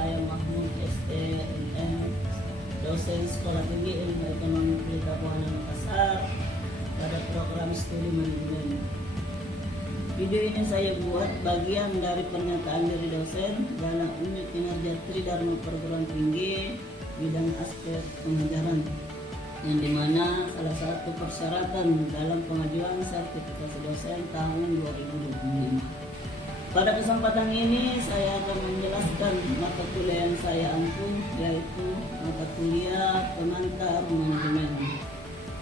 saya Mahmud STNM, dosen Sekolah Tinggi Ilmu Ekonomi Pelita Buana Makassar pada program studi manajemen. Video ini saya buat bagian dari pernyataan diri dosen dalam unit kinerja Tridharma Perguruan Tinggi bidang aspek pengajaran, yang dimana salah satu persyaratan dalam pengajuan sertifikasi dosen tahun 2025. Pada kesempatan ini saya akan menjelaskan mata kuliah yang saya ampuh, yaitu mata kuliah pengantar manajemen.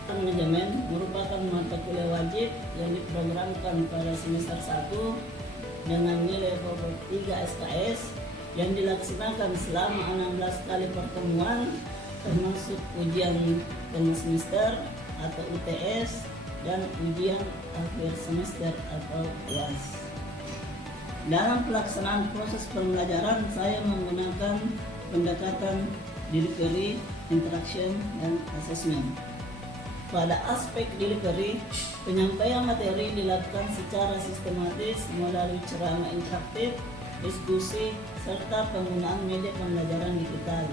Manajemen merupakan mata kuliah wajib yang diprogramkan pada semester 1 dengan nilai pokok 3 SKS yang dilaksanakan selama 16 kali pertemuan, termasuk ujian tengah semester atau UTS dan ujian akhir semester atau UAS. Dalam pelaksanaan proses pembelajaran, saya menggunakan pendekatan delivery, interaction, dan assessment. Pada aspek delivery, penyampaian materi dilakukan secara sistematis melalui ceramah interaktif, diskusi, serta penggunaan media pembelajaran digital,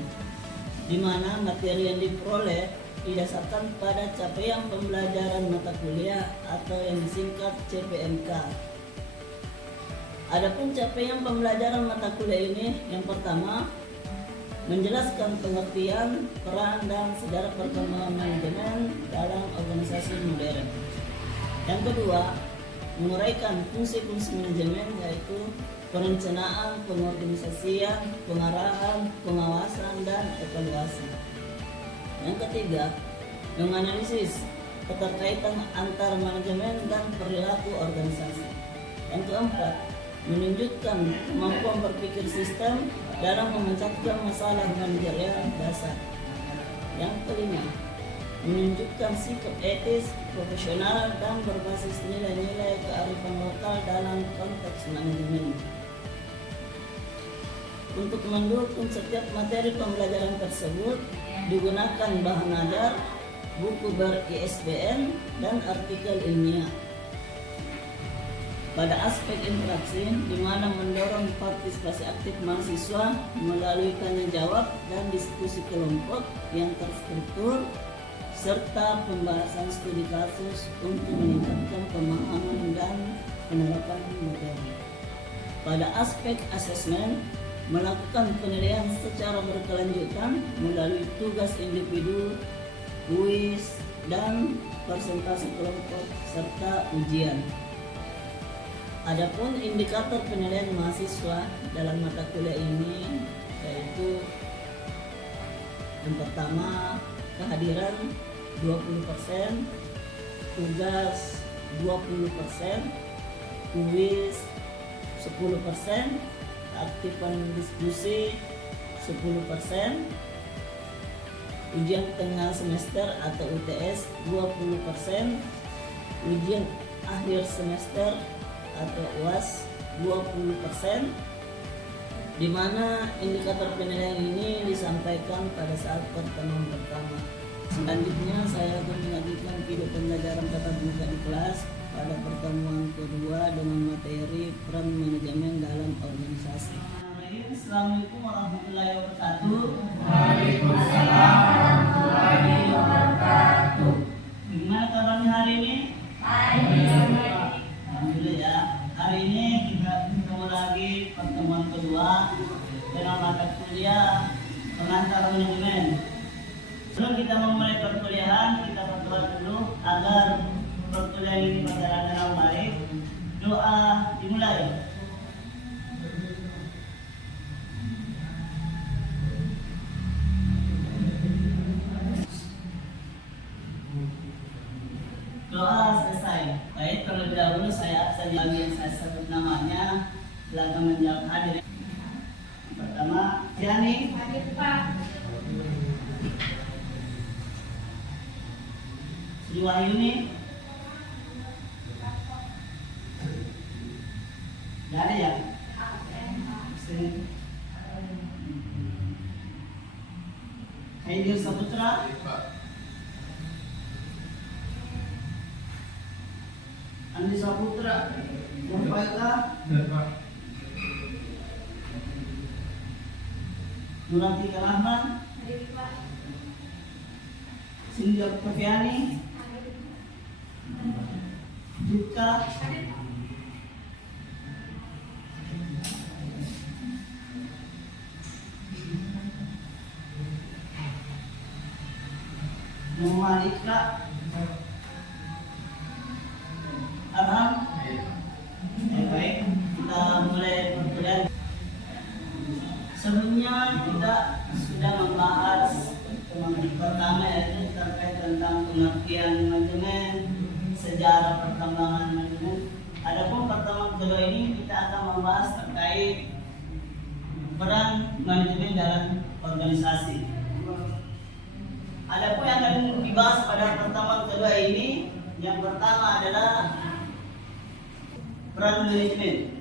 di mana materi yang diperoleh didasarkan pada capaian pembelajaran mata kuliah atau yang disingkat CPMK. Adapun capaian pembelajaran mata kuliah ini, yang pertama, menjelaskan pengertian, peran, dan sejarah perkembangan manajemen dalam organisasi modern. Yang kedua, menguraikan fungsi-fungsi manajemen, yaitu perencanaan, pengorganisasian, pengarahan, pengawasan, dan evaluasi. Yang ketiga, menganalisis keterkaitan antar manajemen dan perilaku organisasi. Yang keempat, menunjukkan kemampuan berpikir sistem dalam memecahkan masalah manajerial dasar. Yang kelima, menunjukkan sikap etis, profesional, dan berbasis nilai-nilai kearifan lokal dalam konteks manajemen. Untuk mendukung setiap materi pembelajaran tersebut, digunakan bahan ajar, buku ber-ISBN, dan artikel ilmiah. Pada aspek interaksi, di mana mendorong partisipasi aktif mahasiswa melalui tanya jawab dan diskusi kelompok yang terstruktur, serta pembahasan studi kasus untuk meningkatkan pemahaman dan penerapan materi. Pada aspek asesmen, melakukan penilaian secara berkelanjutan melalui tugas individu, kuis, dan presentasi kelompok, serta ujian. Adapun indikator penilaian mahasiswa dalam mata kuliah ini, yaitu yang pertama, kehadiran 20%, tugas 20%, kuis 10%, aktifan diskusi 10%, ujian tengah semester atau UTS 20%, ujian akhir semester atau UAS 20%, di mana indikator penilaian ini disampaikan pada saat pertemuan pertama. Selanjutnya saya akan mengajukan video pembelajaran tatap muka di kelas pada pertemuan kedua dengan materi peran manajemen dalam organisasi. Assalamualaikum warahmatullahi wabarakatuh. Waalaikumsalam warahmatullahi wabarakatuh. Gimana kabarnya hari ini? Alhamdulillah ya. Hari ini kita ketemu lagi pertemuan kedua dengan mata kuliah pengantar manajemen. Sebelum kita memulai perkuliahan, kita berdoa dulu agar perkuliahan ini berjalan dengan baik. Doa dimulai. Doa selesai. Baik, terlebih dahulu saya absen bagi yang saya sebut namanya. Silakan menjawab hadir. Pertama, Yani. Hadir Pak. Sri Wahyuni. Gak ada ya? Absen. Haidir Saputra. Andi Saputra, Mufaika, Nuratika Rahman, Sindia Peviani, Duka, Muhammad Ikra, Arham. Baik, kita mulai perkuliahan. Sebelumnya kita sudah membahas pertama yaitu terkait tentang pengertian manajemen, sejarah perkembangan manajemen. Adapun pertemuan kedua ini kita akan membahas terkait peran manajemen dalam organisasi. Adapun yang akan dibahas pada pertemuan kedua ini, yang pertama adalah peran manajemen.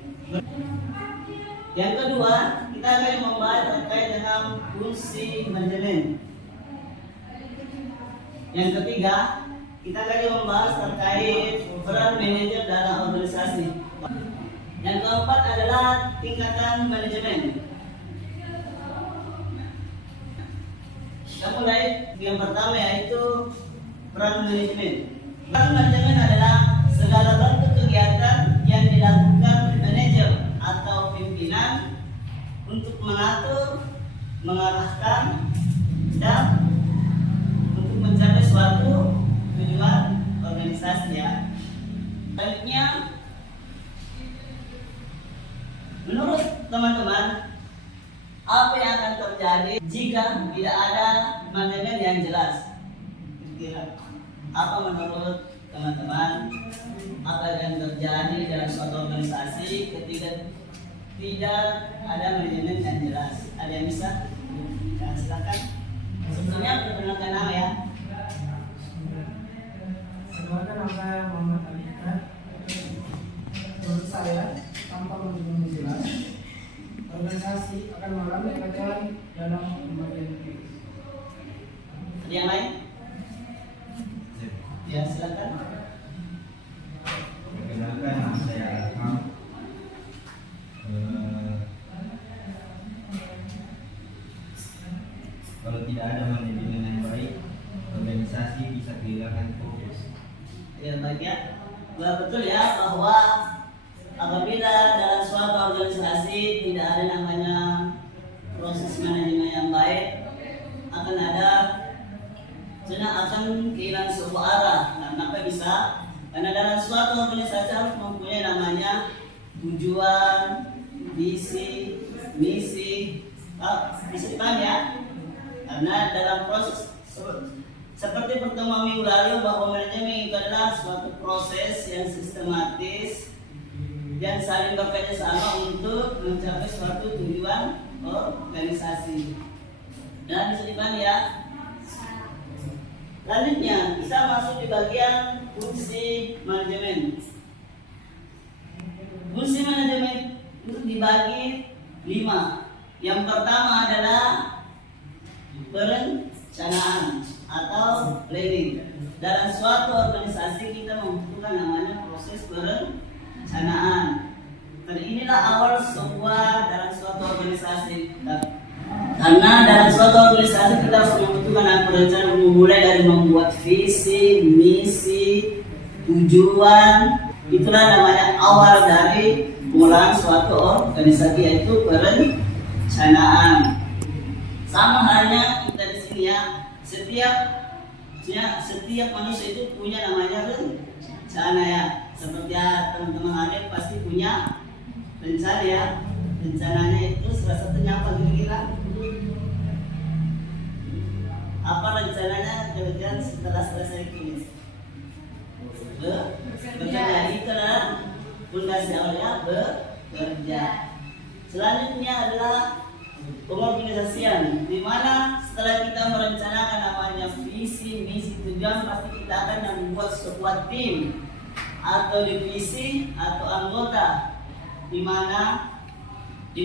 Yang kedua, kita akan membahas terkait dengan fungsi manajemen. Yang ketiga, kita akan membahas terkait peran manajer dalam organisasi. Yang keempat adalah tingkatan manajemen. Kita mulai yang pertama yaitu peran manajemen. Peran manajemen adalah segala bentuk kegiatan yang dilakukan manajer atau pimpinan untuk mengatur, mengarahkan, dan untuk mencapai suatu tujuan organisasi ya. Selanjutnya, menurut teman-teman, apa yang akan terjadi jika tidak ada manajemen yang jelas? Kira-kira apa menurut teman-teman? Apa yang terjadi dalam suatu organisasi ketika tidak ada manajemen yang jelas? Ada yang bisa? Ya, silakan. Sebelumnya perkenalkan nama ya. Perkenalkan nama saya Muhammad Alika. Menurut saya, tanpa manajemen jelas, organisasi akan mengalami kekacauan dalam pembagian tugas. Ada yang lain? Ya, silakan. Perkenalkan nama saya Arham. Kalau tidak ada manajemen yang baik, organisasi bisa kehilangan fokus. Ya, baik ya. Betul ya bahwa apabila dalam suatu organisasi tidak ada namanya proses manajemen yang baik, akan ada akan kehilangan sebuah arah. Nah, kenapa bisa? Karena dalam suatu organisasi harus mempunyai namanya tujuan, visi, misi. Bisa dipahami ya? Karena dalam proses seperti pertemuan minggu lalu bahwa manajemen itu adalah suatu proses yang sistematis dan saling bekerja sama untuk mencapai suatu tujuan organisasi. Dan bisa dipahami ya? Selanjutnya kita masuk di bagian fungsi manajemen. Fungsi manajemen itu dibagi 5. Yang pertama adalah perencanaan atau planning. Dalam suatu organisasi kita membutuhkan namanya proses perencanaan. Dan inilah awal sebuah dalam suatu organisasi. Karena dalam suatu organisasi kita harus membutuhkan perencanaan, mulai dari membuat visi, misi, tujuan. Itulah namanya awal dari pengelolaan suatu organisasi, yaitu perencanaan. Sama halnya kita di sini ya, setiap manusia itu punya namanya rencana ya. Seperti ya teman-teman ada pasti punya rencana ya. Rencananya itu salah satunya apa kira-kira? Apa rencananya kira-kira setelah selesai kuliah? Bekerja. Itu adalah fondasi awalnya bekerja. Selanjutnya adalah pengorganisasian, di mana setelah kita merencanakan namanya visi, misi, tujuan, pasti kita akan membuat sebuah tim atau divisi atau anggota, di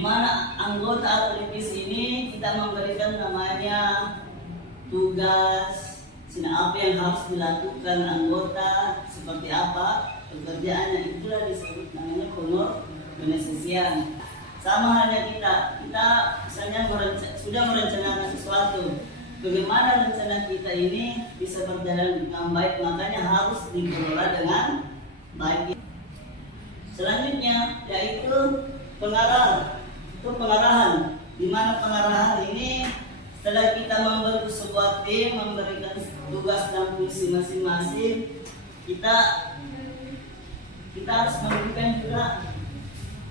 mana anggota atau divisi ini kita memberikan namanya tugas, apa yang harus dilakukan anggota, seperti apa pekerjaannya, itulah disebut namanya pengorganisasian. Sama halnya kita misalnya sudah merencanakan sesuatu. Bagaimana rencana kita ini bisa berjalan dengan baik, makanya harus dikelola dengan baik. Selanjutnya yaitu pengarahan. Di mana pengarahan ini setelah kita membentuk sebuah tim, memberikan tugas dan fungsi masing-masing, kita harus memberikan juga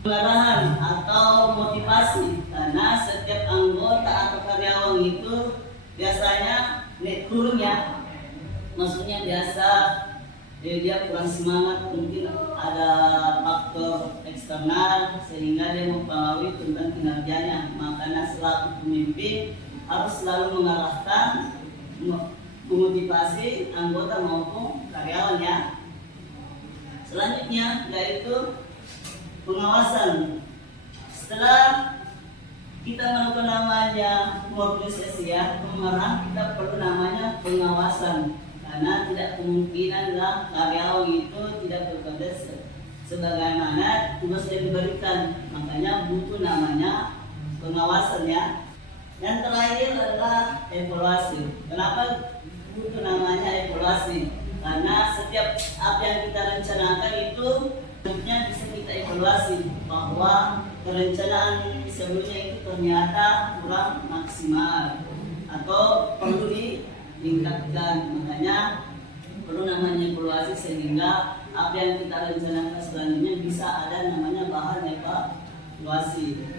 pengarahan atau motivasi, karena setiap anggota atau karyawan itu biasanya turunnya, maksudnya biasa dia kurang semangat, mungkin ada faktor eksternal sehingga dia mempengaruhi tentang kinerjanya. Makanya selaku pemimpin harus selalu mengarahkan, memotivasi anggota maupun karyawannya. Selanjutnya yaitu pengawasan. Setelah kita melakukan namanya mobilisasi pengarahan, kita perlu namanya pengawasan, karena tidak kemungkinanlah karyawan itu tidak bekerja sebagaimana tugas yang diberikan, makanya butuh namanya pengawasan ya. Yang terakhir adalah evaluasi. Kenapa butuh namanya evaluasi? Karena setiap apa yang kita rencanakan itu tentunya bisa kita evaluasi bahwa perencanaan sebelumnya itu ternyata kurang maksimal atau perlu ditingkatkan. Makanya perlu namanya evaluasi sehingga apa yang kita rencanakan selanjutnya bisa ada namanya bahan evaluasi.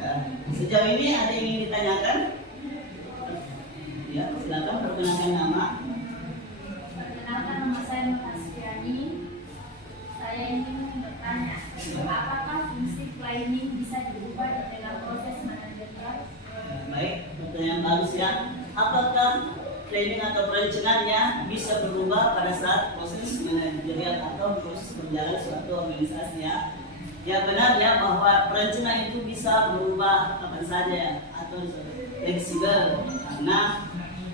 Ya. Sejauh ini ada yang ingin ditanyakan? Ya, silakan perkenalkan nama. Perkenalkan, nama saya Nurhasfiani. Saya ingin bertanya, apakah fungsi planning bisa diubah dalam proses manajerial? Baik, pertanyaan bagus ya. Apakah planning atau perencanaannya bisa berubah pada saat proses manajerial atau proses berjalan suatu organisasi ya? Ya benar ya, bahwa perencanaan itu bisa berubah kapan saja atau fleksibel, karena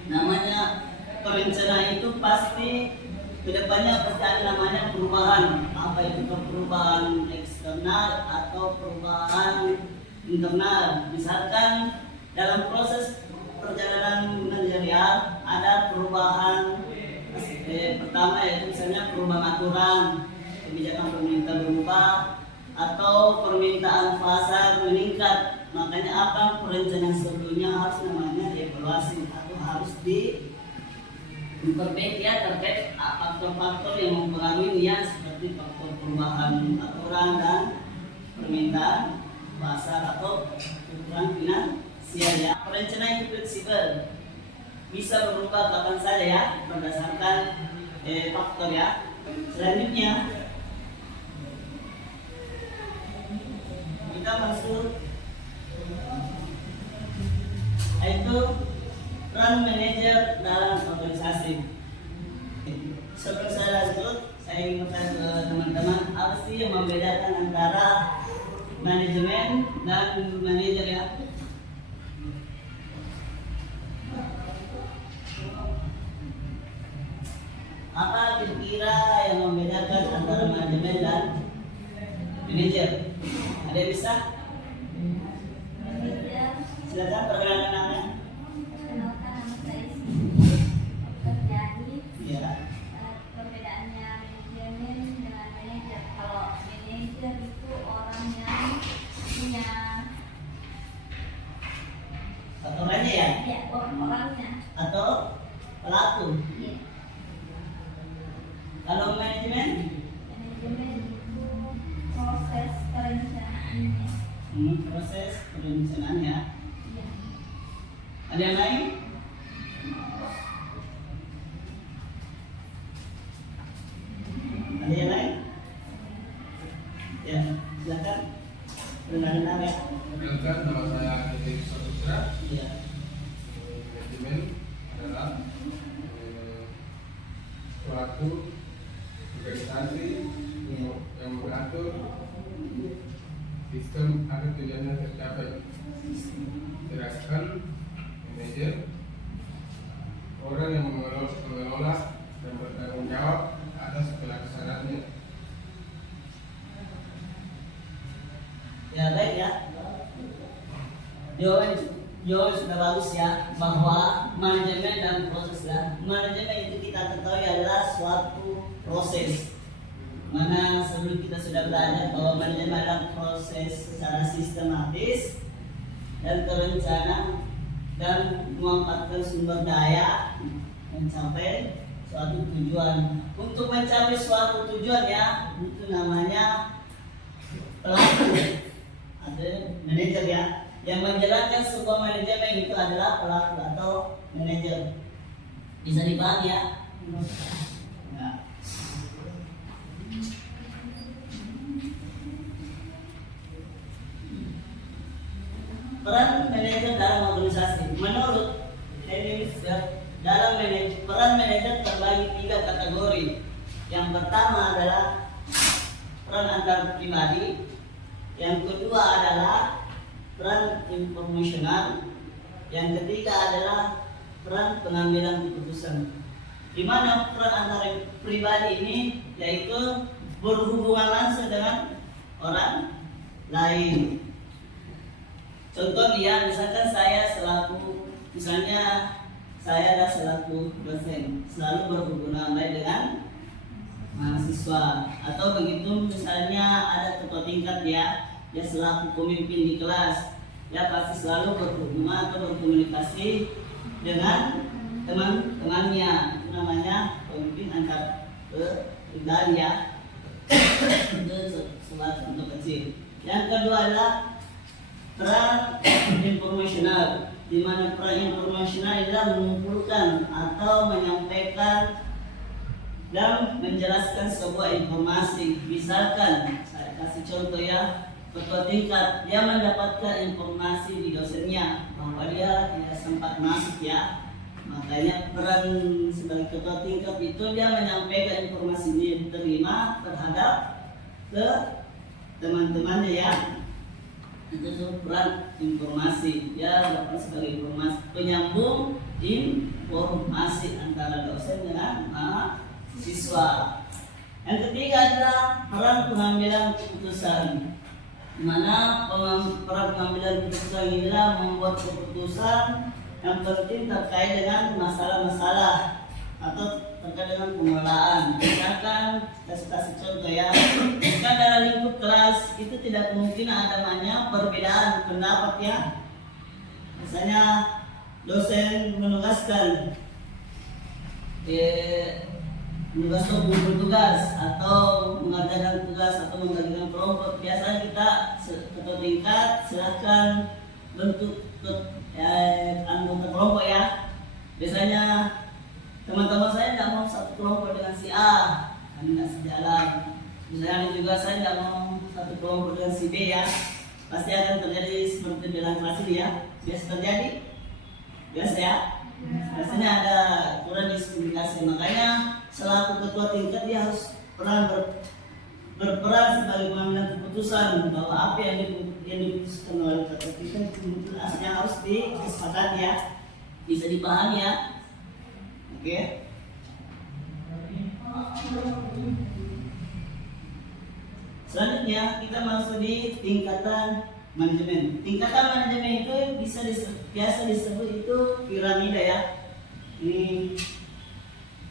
namanya perencanaan itu pasti kedepannya pasti ada namanya perubahan, apa itu perubahan eksternal atau perubahan internal. Misalkan dalam proses perjalanan manajerial ada perubahan pertama yaitu misalnya perubahan aturan, kebijakan pemerintah berubah atau permintaan pasar meningkat. Makanya apa perencanaan sebelumnya harus namanya dievaluasi atau harus diperbaiki ya terkait faktor-faktor yang mempengaruhi ya, seperti faktor perubahan aturan dan permintaan pasar atau ukuran finansial ya. Perencanaan itu fleksibel, bisa berubah kapan saja ya berdasarkan faktor ya. Selanjutnya kita masuk yaitu peran manajer dalam organisasi. Sebelum saya lanjut, saya ingin bertanya ke teman-teman, apa sih yang membedakan antara manajemen dan manajer ya? Apa kira-kira yang membedakan antara manajemen dan manajer? Ada yang bisa? Silakan perkenalkan namanya. Perkenalkan, nama saya Siti Oktaviani. Ya. Perbedaannya manajemen dengan manajer. Kalau manajer itu orang yang punya Orangnya ya? orangnya. Atau pelaku? Iya. Kalau manajemen? Manajemen itu proses perencanaannya. Proses perencanaan ya. Iya. Ada yang lain? Ada yang lain? Ya, silakan. Perkenalkan ya. Perkenalkan, nama saya Edi Saputra. Iya. Manajemen adalah pelaku organisasi yang mengatur sistem agar tujuannya tercapai. Sedangkan manajer orang yang mengelola dan bertanggung jawab atas pelaksanaannya. Ya baik, jawaban sudah bagus ya, bahwa manajemen dan proses ya. Manajemen itu kita ketahui adalah suatu proses. Mana sebelum kita sudah belajar bahwa manajemen adalah proses secara sistematis dan terencana dan memanfaatkan sumber daya mencapai suatu tujuan. Untuk mencapai suatu tujuan ya, itu namanya pelaku. Ada manajer ya. Yang menjalankan sebuah manajemen itu adalah pelaku atau manajer. Bisa dipahami ya? Nah. Peran manajer dalam organisasi. Menurut Dennis, dalam peran manajer terbagi 3 kategori. Yang pertama adalah peran antar pribadi. Yang kedua adalah peran informasional. Yang ketiga adalah peran pengambilan keputusan. Di mana peran antar pribadi ini yaitu berhubungan langsung dengan orang lain. Contoh ya, misalkan saya adalah selaku dosen, selalu berhubungan baik dengan mahasiswa. Atau begitu misalnya ada ketua tingkat ya, dia selaku pemimpin di kelas, dia pasti selalu berhubungan atau berkomunikasi dengan teman-temannya. Itu namanya pemimpin antar pribadi ya. Itu sebuah contoh kecil. Yang kedua adalah peran informasional, di mana peran informasional adalah mengumpulkan atau menyampaikan dan menjelaskan sebuah informasi. Misalkan saya kasih contoh ya, ketua tingkat dia mendapatkan informasi di dosennya bahwa dia tidak sempat masuk ya, makanya peran sebagai ketua tingkat itu dia menyampaikan informasi yang diterima terhadap ke teman-temannya ya. Itu peran informasi ya, sebagai informasi penyambung informasi antara dosen dengan mahasiswa. Yang ketiga adalah peran pengambilan keputusan, di mana peran pengambilan keputusan inilah membuat keputusan yang penting terkait dengan masalah-masalah atau terkait dengan pengelolaan. Misalkan kasih contoh ya, jika dalam lingkup kelas itu tidak mungkin ada namanya perbedaan pendapat ya. Misalnya dosen menugaskan gugur tugas atau mengerjakan tugas atau membagikan kelompok. Biasanya kita ketua tingkat silahkan bentuk anggota kelompok ya. Biasanya teman-teman saya tidak mau satu kelompok dengan si A, kan tidak sejalan. Misalnya juga saya tidak mau satu kelompok dengan si B ya. Pasti akan terjadi seperti dalam kelas ini ya. Biasa terjadi, biasa ya. Biasanya ada kurang diskusi. Makanya selaku ketua tingkat dia harus berperan sebagai pengambilan keputusan bahwa apa yang diputuskan oleh ketua tingkat itu aslinya harus disepakati ya. Bisa dipahami ya. Oke. Selanjutnya kita masuk di tingkatan manajemen. Tingkatan manajemen itu biasa disebut itu piramida ya. Ini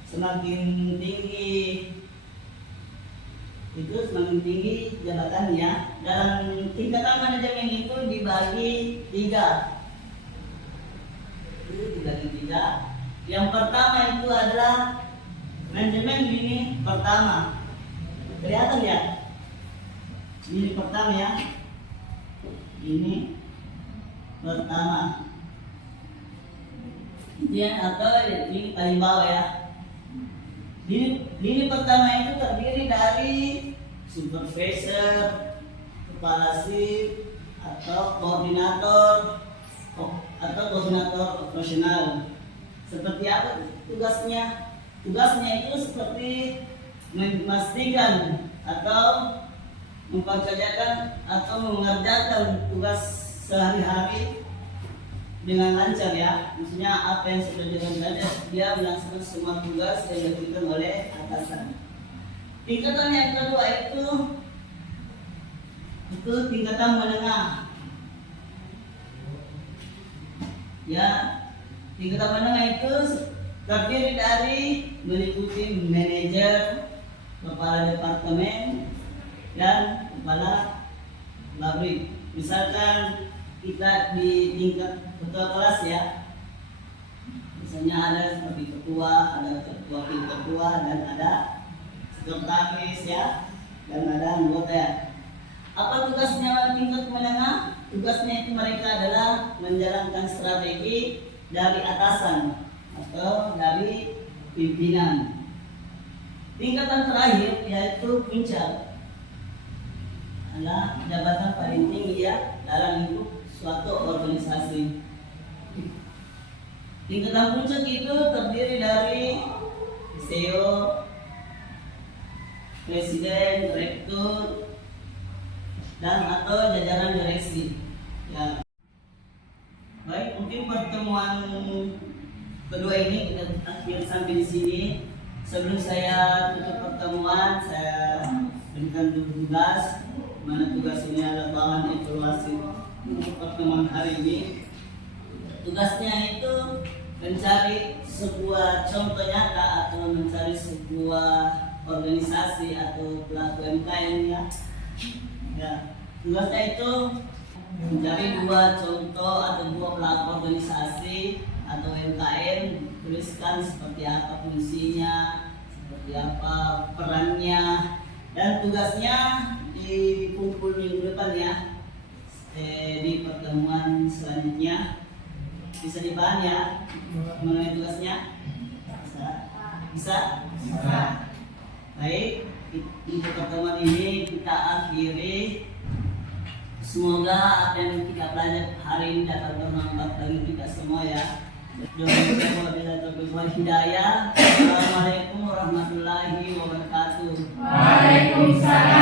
semakin tinggi itu semakin tinggi jabatannya. Dalam tingkatan manajemen itu dibagi 3. Itu dibagi 3. Yang pertama itu adalah manajemen lini pertama. Kelihatan ya? Lini pertama ya. Ini pertama. Itu yang atau lini paling bawah ya. Lini pertama itu terdiri dari supervisor, kepala shift, atau koordinator operasional. Seperti apa tugasnya? Tugasnya itu seperti memastikan atau mempekerjakan atau mengerjakan tugas sehari-hari dengan lancar ya. Maksudnya apa yang sudah dilakukan dia melaksanakan semua tugas yang diberikan oleh atasan. Tingkatan yang kedua itu tingkatan menengah. Ya, tingkatan menengah itu terdiri dari meliputi manajer, kepala departemen, dan kepala pabrik. Misalkan kita di tingkat ketua kelas ya, misalnya ada seperti ketua, ada ketua ketua, dan ada sekretaris ya, dan ada anggota ya. Apa tugasnya tingkat menengah? Tugasnya itu mereka adalah menjalankan strategi dari atasan atau dari pimpinan. Tingkatan terakhir yaitu puncak adalah jabatan paling tinggi ya dalam lingkup suatu organisasi. Tingkatan puncak itu terdiri dari CEO, presiden, direktur, dan atau jajaran direksi. Ya. Baik, mungkin pertemuan kedua ini kita akhir sampai di sini. Sebelum saya tutup pertemuan, saya berikan dulu tugas. Mana tugas ini adalah bahan evaluasi untuk pertemuan hari ini. Tugasnya itu mencari sebuah contoh nyata atau mencari sebuah organisasi atau pelaku UMKM ya. Ya, tugasnya itu mencari dua contoh atau dua pelaku organisasi atau UMKM, tuliskan seperti apa fungsinya, seperti apa perannya, dan tugasnya dikumpul minggu depan ya di pertemuan selanjutnya. Bisa dibahas ya mengenai tugasnya? Bisa? Baik, untuk pertemuan ini kita akhiri. Semoga apa yang kita pelajari hari ini dapat bermanfaat bagi kita semua ya. Assalamualaikum warahmatullahi wabarakatuh. Waalaikumsalam